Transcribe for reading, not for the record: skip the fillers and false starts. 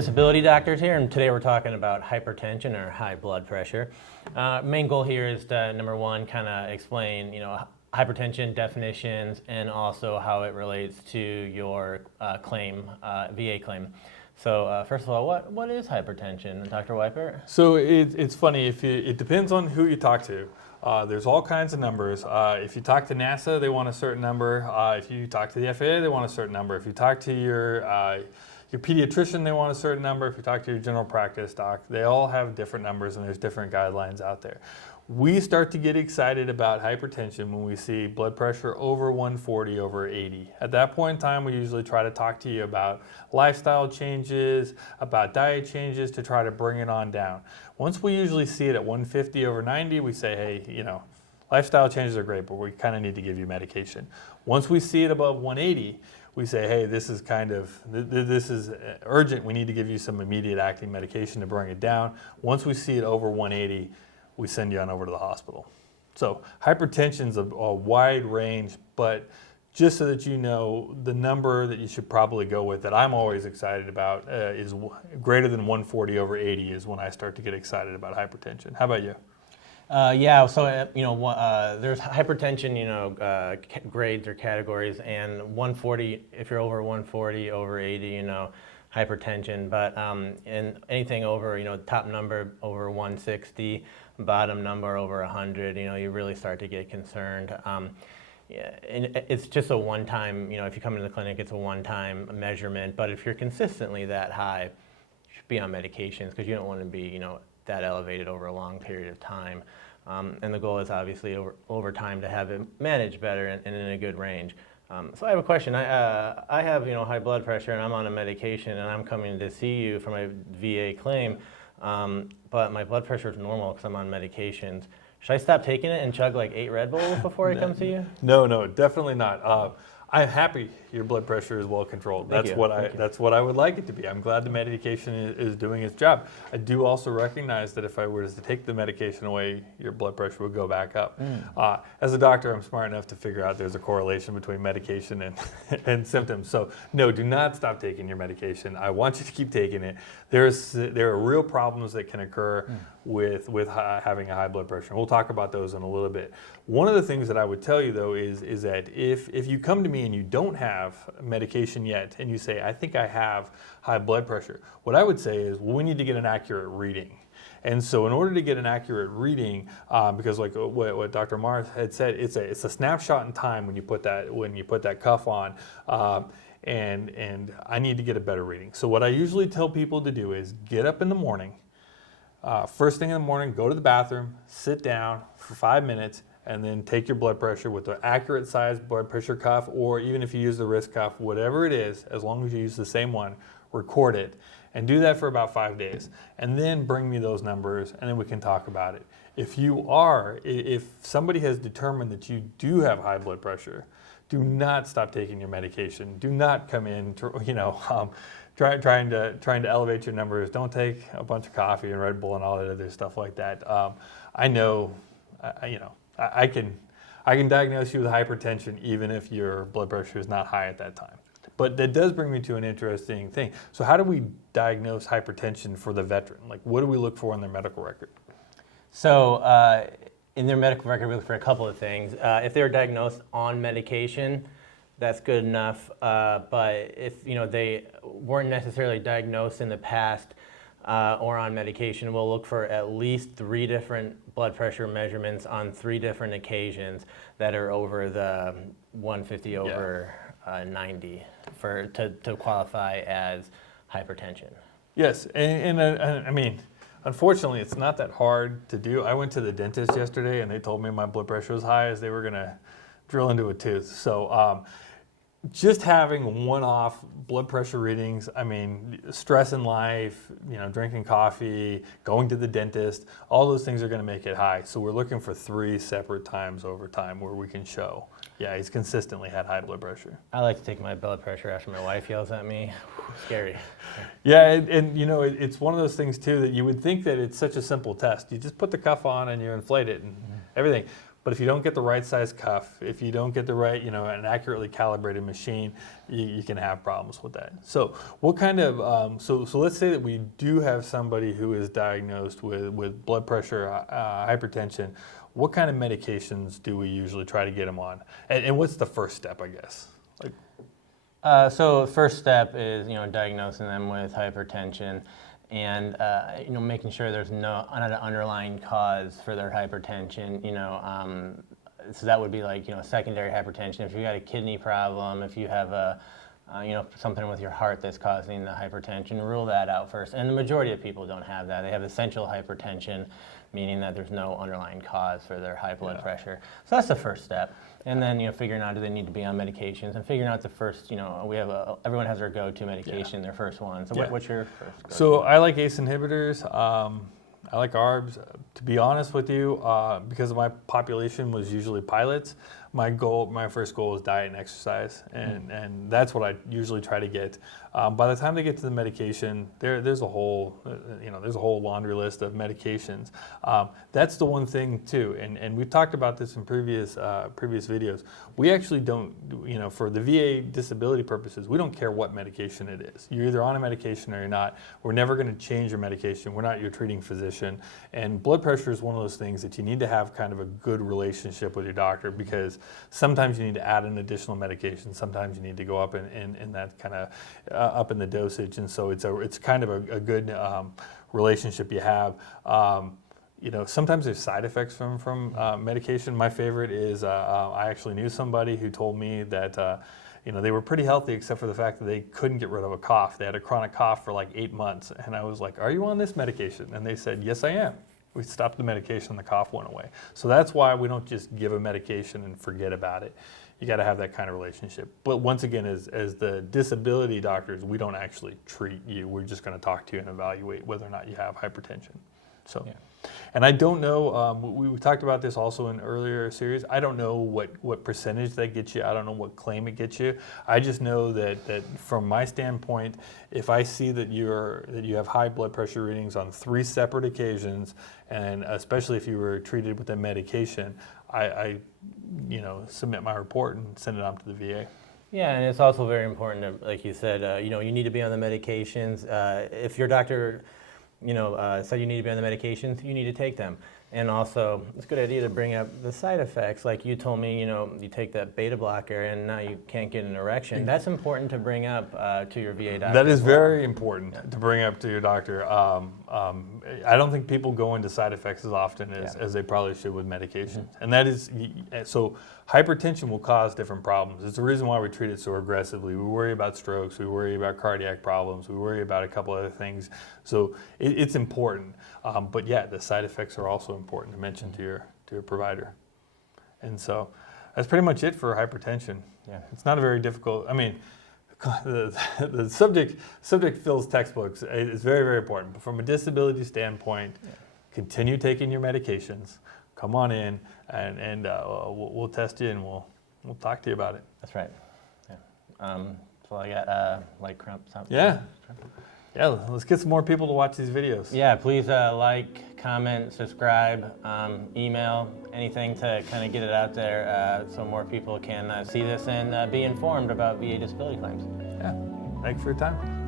disability doctors here, and today we're talking about hypertension or high blood pressure. Main goal here is to, number one, kind of explain, hypertension definitions and also how it relates to your claim, VA claim. So first of all, what is hypertension, Dr. Weipert? So it's funny, it depends on who you talk to. There's all kinds of numbers. If you talk to NASA, they want a certain number. If you talk to the FAA, they want a certain number. If you talk to your pediatrician, they want a certain number. If you talk to your general practice doc, they all have different numbers, and there's different guidelines out there. We start to get excited about hypertension when we see blood pressure over 140 over 80. At that point in time, we usually try to talk to you about lifestyle changes, about diet changes to try to bring it on down. Once we usually see it at 150 over 90, we say, hey, lifestyle changes are great, but we kind of need to give you medication. Once we see it above 180, we say, hey, this is urgent. We need to give you some immediate acting medication to bring it down. Once we see it over 180, we send you on over to the hospital. So hypertension is a wide range, but just so that you know, the number that you should probably go with that I'm always excited about is greater than 140 over 80 is when I start to get excited about hypertension. How about you? There's hypertension, grades or categories, and 140, if you're over 140, over 80, hypertension, but and anything over, top number over 160, bottom number over 100, you really start to get concerned. And it's just a one-time, if you come into the clinic, it's a one-time measurement, but if you're consistently that high, you should be on medications because you don't want to be, that elevated over a long period of time. And the goal is obviously over time to have it managed better and in a good range. So I have a question. I have high blood pressure and I'm on a medication and I'm coming to see you for my VA claim, but my blood pressure is normal because I'm on medications. Should I stop taking it and chug like 8 Red Bulls before I come see you? No, definitely not. I'm happy your blood pressure is well controlled. That's what I would like it to be. I'm glad the medication is doing its job. I do also recognize that if I were to take the medication away, your blood pressure would go back up. As a doctor, I'm smart enough to figure out there's a correlation between medication and symptoms. So no, do not stop taking your medication. I want you to keep taking it. There are real problems that can occur with having a high blood pressure. We'll talk about those in a little bit. One of the things that I would tell you though is that if you come to me and you don't have medication yet and you say, I think I have high blood pressure, what I would say is, well, we need to get an accurate reading. And so in order to get an accurate reading, because like what Dr. Mars had said, it's a snapshot in time when you put that cuff on, and I need to get a better reading. So what I usually tell people to do is get up in the morning, first thing in the morning, go to the bathroom, sit down for 5 minutes, and then take your blood pressure with the accurate size blood pressure cuff, or even if you use the wrist cuff, whatever it is, as long as you use the same one, record it. And do that for about 5 days. And then bring me those numbers, and then we can talk about it. If somebody has determined that you do have high blood pressure, do not stop taking your medication. Do not come in, trying to elevate your numbers. Don't take a bunch of coffee and Red Bull and all that other stuff like that. I know, I can diagnose you with hypertension even if your blood pressure is not high at that time. But that does bring me to an interesting thing. So how do we diagnose hypertension for the veteran? Like, what do we look for in their medical record? So in their medical record, we look for a couple of things. If they're diagnosed on medication, that's good enough. But if they weren't necessarily diagnosed in the past or on medication, we'll look for at least 3 different blood pressure measurements on 3 different occasions that are over the 150 over 90 to qualify as hypertension. Yes, and I mean, unfortunately, it's not that hard to do. I went to the dentist yesterday, and they told me my blood pressure was high as they were going to drill into a tooth. So just having one-off blood pressure readings, I mean, stress in life, drinking coffee, going to the dentist, all those things are going to make it high. So we're looking for 3 separate times over time where we can show, yeah, he's consistently had high blood pressure. I like to take my blood pressure after my wife yells at me. Scary. Yeah, and it's one of those things too that you would think that it's such a simple test. You just put the cuff on and you inflate it and everything. But if you don't get the right size cuff, if you don't get the right, an accurately calibrated machine, you can have problems with that. So what kind of, so let's say that we do have somebody who is diagnosed with blood pressure, hypertension. What kind of medications do we usually try to get them on? And what's the first step, I guess? So first step is, diagnosing them with hypertension. And making sure there's not an underlying cause for their hypertension. So that would be like secondary hypertension. If you got a kidney problem, if you have something with your heart that's causing the hypertension, rule that out first. And the majority of people don't have that. They have essential hypertension, meaning that there's no underlying cause for their high blood pressure. So that's the first step. And then figuring out, do they need to be on medications, and figuring out the first, we have everyone has their go-to medication, their first one. So what's your first go-to? So I like ACE inhibitors. I like ARBs. To be honest with you, because my population was usually pilots, my first goal was diet and exercise, and that's what I usually try to get. By the time they get to the medication, there's a whole laundry list of medications. That's the one thing too, and we've talked about this in previous videos. We actually don't, for the VA disability purposes, we don't care what medication it is. You're either on a medication or you're not. We're never going to change your medication. We're not your treating physician. And blood pressure is one of those things that you need to have kind of a good relationship with your doctor, because sometimes you need to add an additional medication. Sometimes you need to go up in that kind of up in the dosage, and so it's kind of a good relationship you have. Sometimes there's side effects from medication. My favorite is I actually knew somebody who told me that they were pretty healthy except for the fact that they couldn't get rid of a cough. They had a chronic cough for like 8 months, and I was like, "Are you on this medication?" And they said, "Yes, I am." We stopped the medication, the cough went away. So that's why we don't just give a medication and forget about it. You got to have that kind of relationship. But once again, as the disability doctors, we don't actually treat you. We're just going to talk to you and evaluate whether or not you have hypertension. So, and I don't know, we talked about this also in earlier series. I don't know what percentage that gets you. I don't know what claim it gets you. I just know that from my standpoint, if I see that you have high blood pressure readings on 3 separate occasions, and especially if you were treated with a medication, I submit my report and send it on to the VA. Yeah, and it's also very important, like you said, you need to be on the medications. If your doctor said you need to be on the medications, you need to take them. And also, it's a good idea to bring up the side effects. Like you told me, you take that beta blocker and now you can't get an erection. That's important to bring up to your VA doctor. That is very important to bring up to your doctor. I don't think people go into side effects as often as they probably should with medication. And that is, so hypertension will cause different problems. It's the reason why we treat it so aggressively. We worry about strokes, we worry about cardiac problems, we worry about a couple other things. So it's important. But yeah, the side effects are also important to mention to your provider. And so that's pretty much it for hypertension. Yeah, it's not a very difficult. I mean, the subject fills textbooks. It's very, very important. But from a disability standpoint, continue taking your medications. Come on in, and we'll test you, and we'll talk to you about it. That's right. Yeah. So I got like crump something. Yeah. Yeah, let's get some more people to watch these videos. Yeah, please like, comment, subscribe, email, anything to kind of get it out there so more people can see this and be informed about VA disability claims. Yeah, thanks for your time.